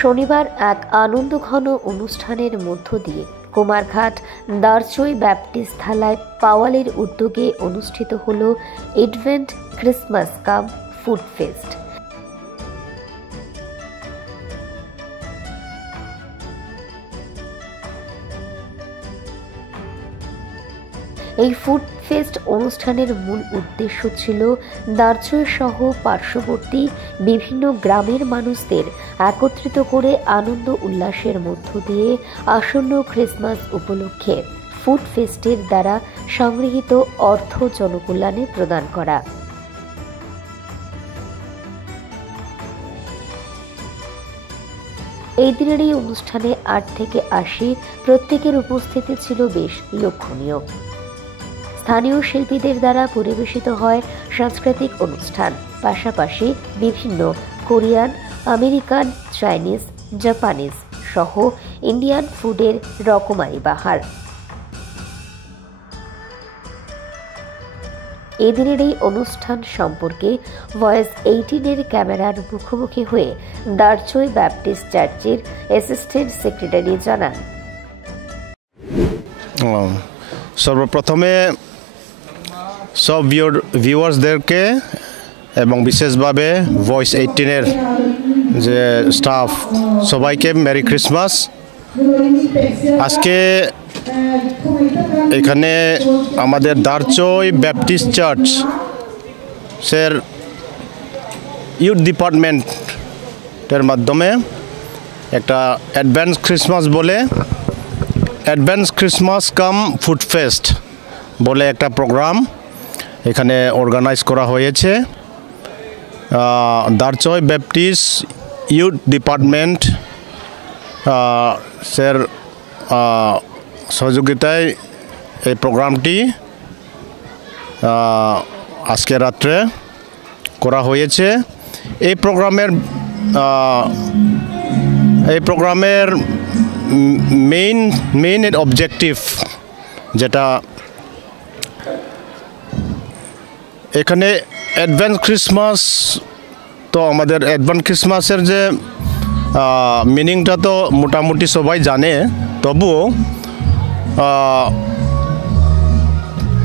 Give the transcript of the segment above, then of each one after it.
শনিবার এক আনন্দঘন অনুষ্ঠানের মধ্য দিয়ে কুমারঘাট দারচই ব্যাপটিস্ট থালায় পাওয়ালের উদ্যোগে অনুষ্ঠিত হল এডভেন্ট ক্রিসমাস কাম ফুড ফেস্ট। এই ফুড ফেস্ট অনুষ্ঠানের মূল উদ্দেশ্য ছিল দারচই সহ পার্শ্ববর্তী বিভিন্ন গ্রামের মানুষদের একত্রিত করে আনন্দ উল্লাসের মধ্য দিয়ে আসন্ন ক্রিসমাস উপলক্ষে ফুড ফেস্টের দ্বারা সংগৃহীত অর্থ জনকল্যাণে প্রদান করা। এই দিনের এই অনুষ্ঠানে ৮ থেকে ৮০ প্রত্যেকের উপস্থিতি ছিল বেশ লক্ষণীয়। স্থানীয় শিল্পীদের দ্বারা পরিবেশিত হয় সাংস্কৃতিক অনুষ্ঠান, পাশাপাশি বিভিন্ন কোরিয়ান, আমেরিকান, চাইনিজ, জাপানিজ সহ ইন্ডিয়ান ফুডের রকমারি বাহার। এদিনের এই অনুষ্ঠান সম্পর্কে ভয়েস 18-এর ক্যামেরার মুখোমুখি হয়ে দারচই ব্যাপটিস্ট চার্চের অ্যাসিস্ট্যান্ট সেক্রেটারি জানান, সর্বপ্রথমে সব ভিউয়ার্সদেরকে এবং বিশেষভাবে ভয়েস 18-এর যে স্টাফ সবাইকে মেরি ক্রিসমাস। আজকে এখানে আমাদের দারচই ব্যাপটিস্ট চার্চের ইউথ ডিপার্টমেন্টের মাধ্যমে একটা অ্যাডভেন্ট ক্রিসমাস বলে অ্যাডভেন্ট ক্রিসমাস কাম ফুড ফেস্ট বলে একটা প্রোগ্রাম এখানে অর্গানাইজ করা হয়েছে। দারচই ব্যাপটিস্ট ইউথ ডিপার্টমেন্ট এর সহযোগিতায় এই প্রোগ্রামটি আজকে রাত্রে করা হয়েছে। এই প্রোগ্রামের মেইন অবজেক্টিভ যেটা এখানে অ্যাডভেন্ট ক্রিসমাস, তো আমাদের অ্যাডভেন্ট ক্রিসমাসের যে মিনিংটা তো মোটামুটি সবাই জানে, তবুও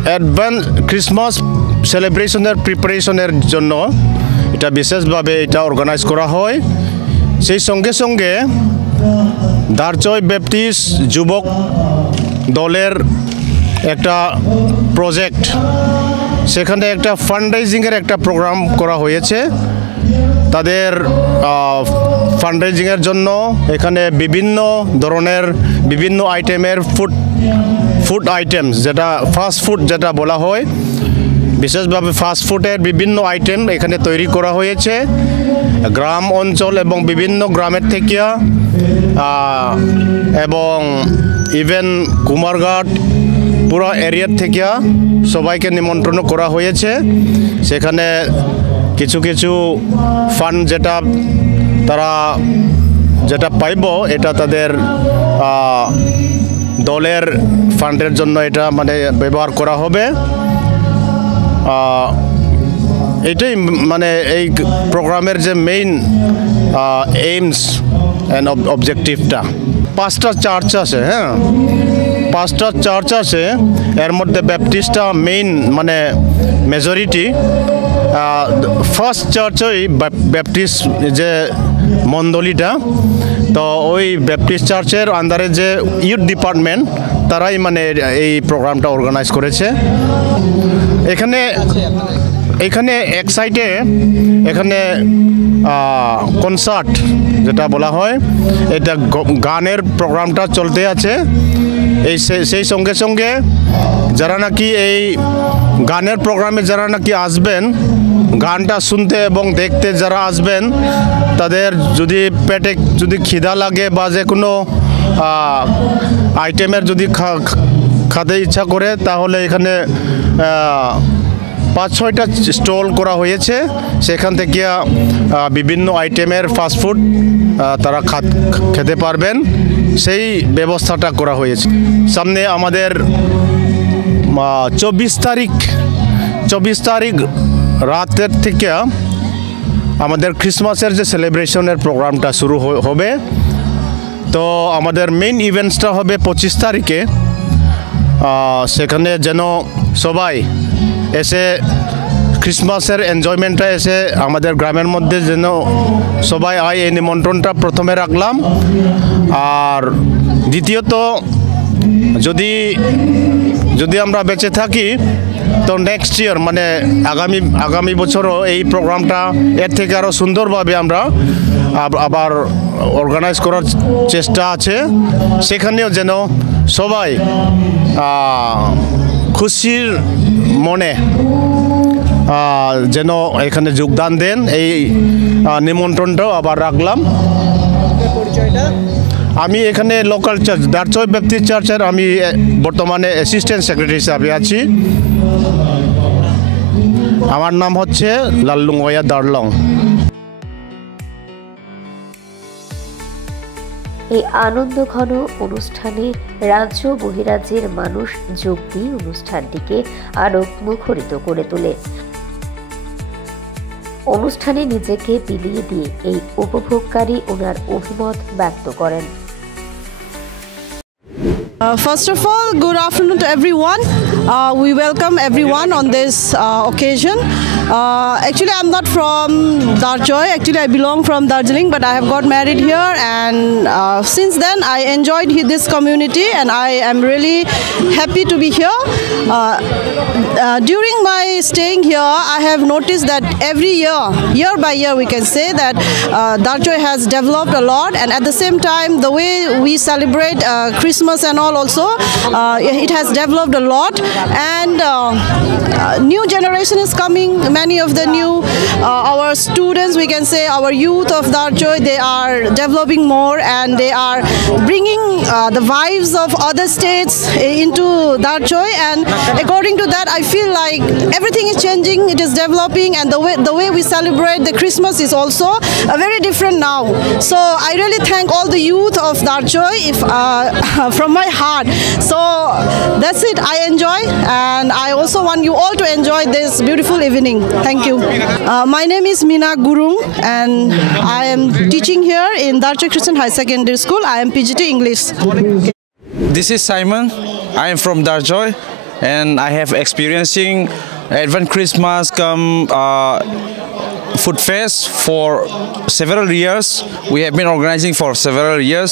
অ্যাডভেন্ট ক্রিসমাস সেলিব্রেশনের প্রিপারেশনের জন্য এটা বিশেষভাবে এটা অর্গানাইজ করা হয়। সেই সঙ্গে সঙ্গে দারচই ব্যাপটিস্ট যুবক দলের একটা প্রজেক্ট, সেখানে একটা ফান্ডরাইজিংয়ের একটা প্রোগ্রাম করা হয়েছে। তাদের ফান্ডরাইজিংয়ের জন্য এখানে বিভিন্ন ধরনের বিভিন্ন আইটেমের ফুড আইটেমস, যেটা ফাস্ট ফুড যেটা বলা হয়, বিশেষভাবে ফাস্ট ফুডের বিভিন্ন আইটেম এখানে তৈরি করা হয়েছে। গ্রাম অঞ্চল এবং বিভিন্ন গ্রামের থেকে এবং ইভেন কুমারঘাট পুরো এরিয়ার থেকে সবাইকে নিমন্ত্রণ করা হয়েছে। সেখানে কিছু কিছু ফান্ড যেটা পাইব এটা তাদের দলের ফান্ডের জন্য এটা মানে ব্যবহার করা হবে। এটাই মানে এই প্রোগ্রামের যে মেইন এইমস অ্যান্ড অবজেক্টিভটা। 5টা চার্চ আছে, হ্যাঁ 5টা চার্চ আছে, এর মধ্যে ব্যাপটিস্টটা মেইন মানে মেজরিটি। ফার্স্ট চার্চই ব্যাপটিস্ট যে মণ্ডলীটা, তো ওই ব্যাপটিস্ট চার্চের আন্ডারে যে ইউথ ডিপার্টমেন্ট তারাই মানে এই প্রোগ্রামটা অর্গানাইজ করেছে। এখানে এক সাইডে এখানে কনসার্ট যেটা বলা হয়, এটা গানের প্রোগ্রামটা চলতে আছে। সেই সঙ্গে সঙ্গে যারা নাকি এই গানের প্রোগ্রামে যারা নাকি আসবেন, গানটা শুনতে এবং দেখতে যারা আসবেন, তাদের যদি পেটে যদি খিদা লাগে বা যে কোনো আইটেমের যদি খেতে ইচ্ছা করে, তাহলে এখানে 5-6টা স্টল করা হয়েছে। সেখান থেকে বিভিন্ন আইটেমের ফাস্টফুড তারা খেতে পারবেন, সেই ব্যবস্থাটা করা হয়েছে। সামনে আমাদের 24 তারিখ রাতের থেকে আমাদের ক্রিসমাসের যে সেলিব্রেশনের প্রোগ্রামটা শুরু হবে। তো আমাদের মেইন ইভেন্টসটা হবে 25 তারিখে। সেখানে যেন সবাই এসে ক্রিসমাসের এনজয়মেন্টটা এসে আমাদের গ্রামের মধ্যে যেন সবাই আয়, এই নিমন্ত্রণটা প্রথমে রাখলাম। আর দ্বিতীয়ত, যদি আমরা বেঁচে থাকি তো নেক্সট ইয়ার মানে আগামী বছরও এই প্রোগ্রামটা এর থেকে আরও সুন্দরভাবে আমরা আবার অর্গানাইজ করার চেষ্টা আছে। সেখানেও যেন সবাই খুশির মনে যেন এখানে যোগদান দেন, এই নিমন্ত্রণটাও আবার রাখলাম। আমি এখানে লোকাল চার্চ দারচই ব্যাপটিস্ট চার্চের আমি বর্তমানে অ্যাসিস্ট্যান্ট সেক্রেটারি হিসাবে আছি। আমার নাম হচ্ছে লাল্লুংওয়া দারলং। এই আনন্দঘন অনুষ্ঠানে রাজ্য বহিরাজ্যের মানুষ যোগ দিয়ে অনুষ্ঠানটিকে আরো মুখরিত করে তোলে। অনুষ্ঠানে নিজেকে বিলিয়ে দিয়ে এই উপভোগকারী ওনার অভিমত ব্যক্ত করেন। First of all, good afternoon to everyone. We welcome everyone on this occasion. Actually, I'm not from Darchoy. Actually, I belong from Darjeeling, but I have got married here, and since then, I enjoyed this community, and I am really happy to be here. During my staying here, I have noticed that every year by year, we can say that Darchoy has developed a lot, and at the same time, the way we celebrate Christmas and all also, it has developed a lot, and new generation is coming. Many of the new our students, we can say our youth of Darchoy, they are developing more, and they are bringing the vibes of other states into Darchoy, and according to that, I feel like everything is changing, it is developing, and the way we celebrate the Christmas is also very different now. So I really thank all the youth of Darchoy from my heart. So that's it. I enjoy, and I also want you all to enjoy this beautiful evening. Thank you. My name is Mina Gurung, and I am teaching here in Darchoy Christian High Secondary School. I am PGT English. This is Simon. I am from Darchoy, and I have experiencing Advent Christmas come Food Fest for several years. We have been organizing for several years,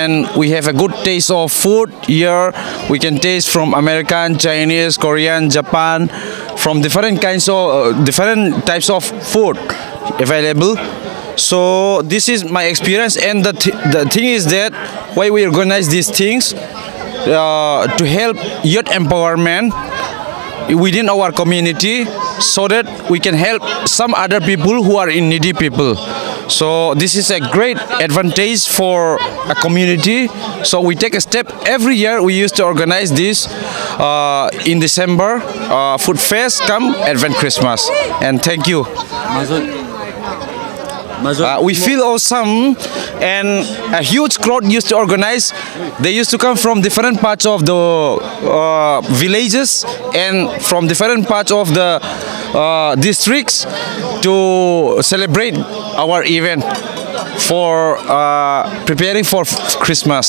and we have a good taste of food here. We can taste from American, Chinese, Korean, Japan, from different different types of food available. So this is my experience, and the thing is that why we organize these things to help youth empowerment within our community, so that we can help some other people who are in needy people. So this is a great advantage for a community. So we take a step every year. We used to organize this in December, Food Fest come Advent Christmas. And thank you. We feel awesome, and a huge crowd used to organize. They used to come from different parts of the villages and from different parts of the districts to celebrate our event for preparing for Christmas.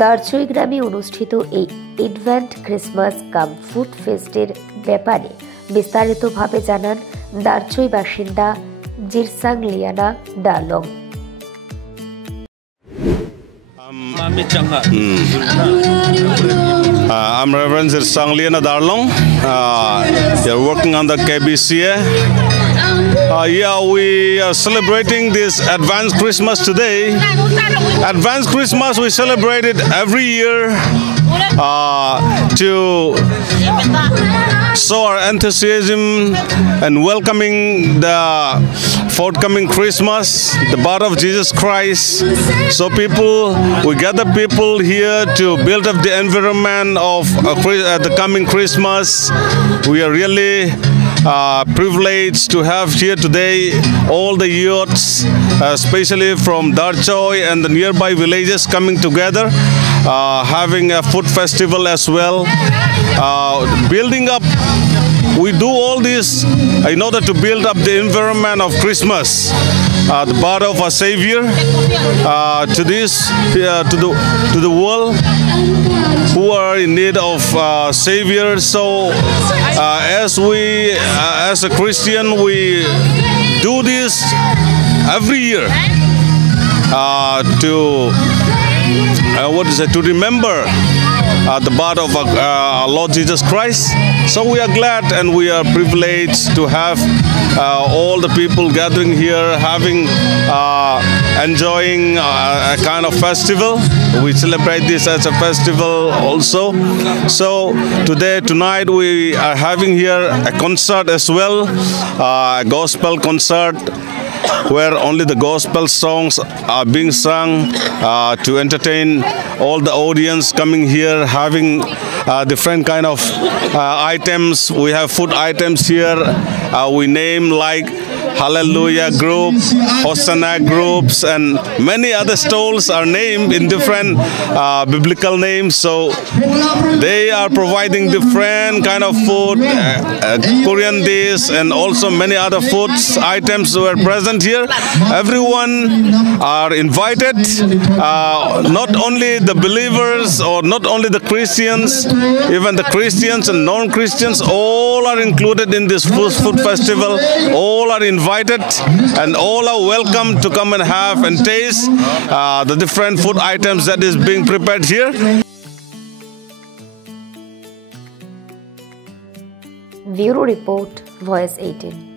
দারচই গ্রামে অনুষ্ঠিত এই advent Christmas কাম food ফেস্টের ব্যাপারে বিস্তারিতভাবে জানান দারচই বাসিন্দা জিরসাং Liana ডালং। I'm Reverend Zirsang Liana Darlong. You're working on the KBCA. We are celebrating this Advanced Christmas today. Advanced Christmas, we celebrate it every year to show our enthusiasm and welcoming the forthcoming Christmas, the birth of Jesus Christ. So we gather people here to build up the environment of the coming Christmas. We are really privileged to have here today all the youths, especially from Darchoy and the nearby villages, coming together, having a food festival as well, building up we do all this in order to build up the environment of Christmas, the birth of our Savior, to the world who are in need of Savior. So, as a Christian, we do this every year to remember the birth of our Lord Jesus Christ. So we are glad and we are privileged to have all the people gathering here, enjoying a kind of festival. We celebrate this as a festival also. So tonight we are having here a concert as well, a gospel concert, where only the gospel songs are being sung to entertain all the audience coming here, having different kind of items. We have food items here. We name like Hallelujah Group, Hosanna groups, and many other stalls are named in different biblical names. So they are providing different kind of food, Korean dish, and also many other foods items were present here. Everyone are invited, not only the believers or not only the Christians, even the Christians and non-Christians, all are included in this food festival. All are invited and all are welcome to come and have and taste the different food items that is being prepared here. Bureau Report, Voice 18.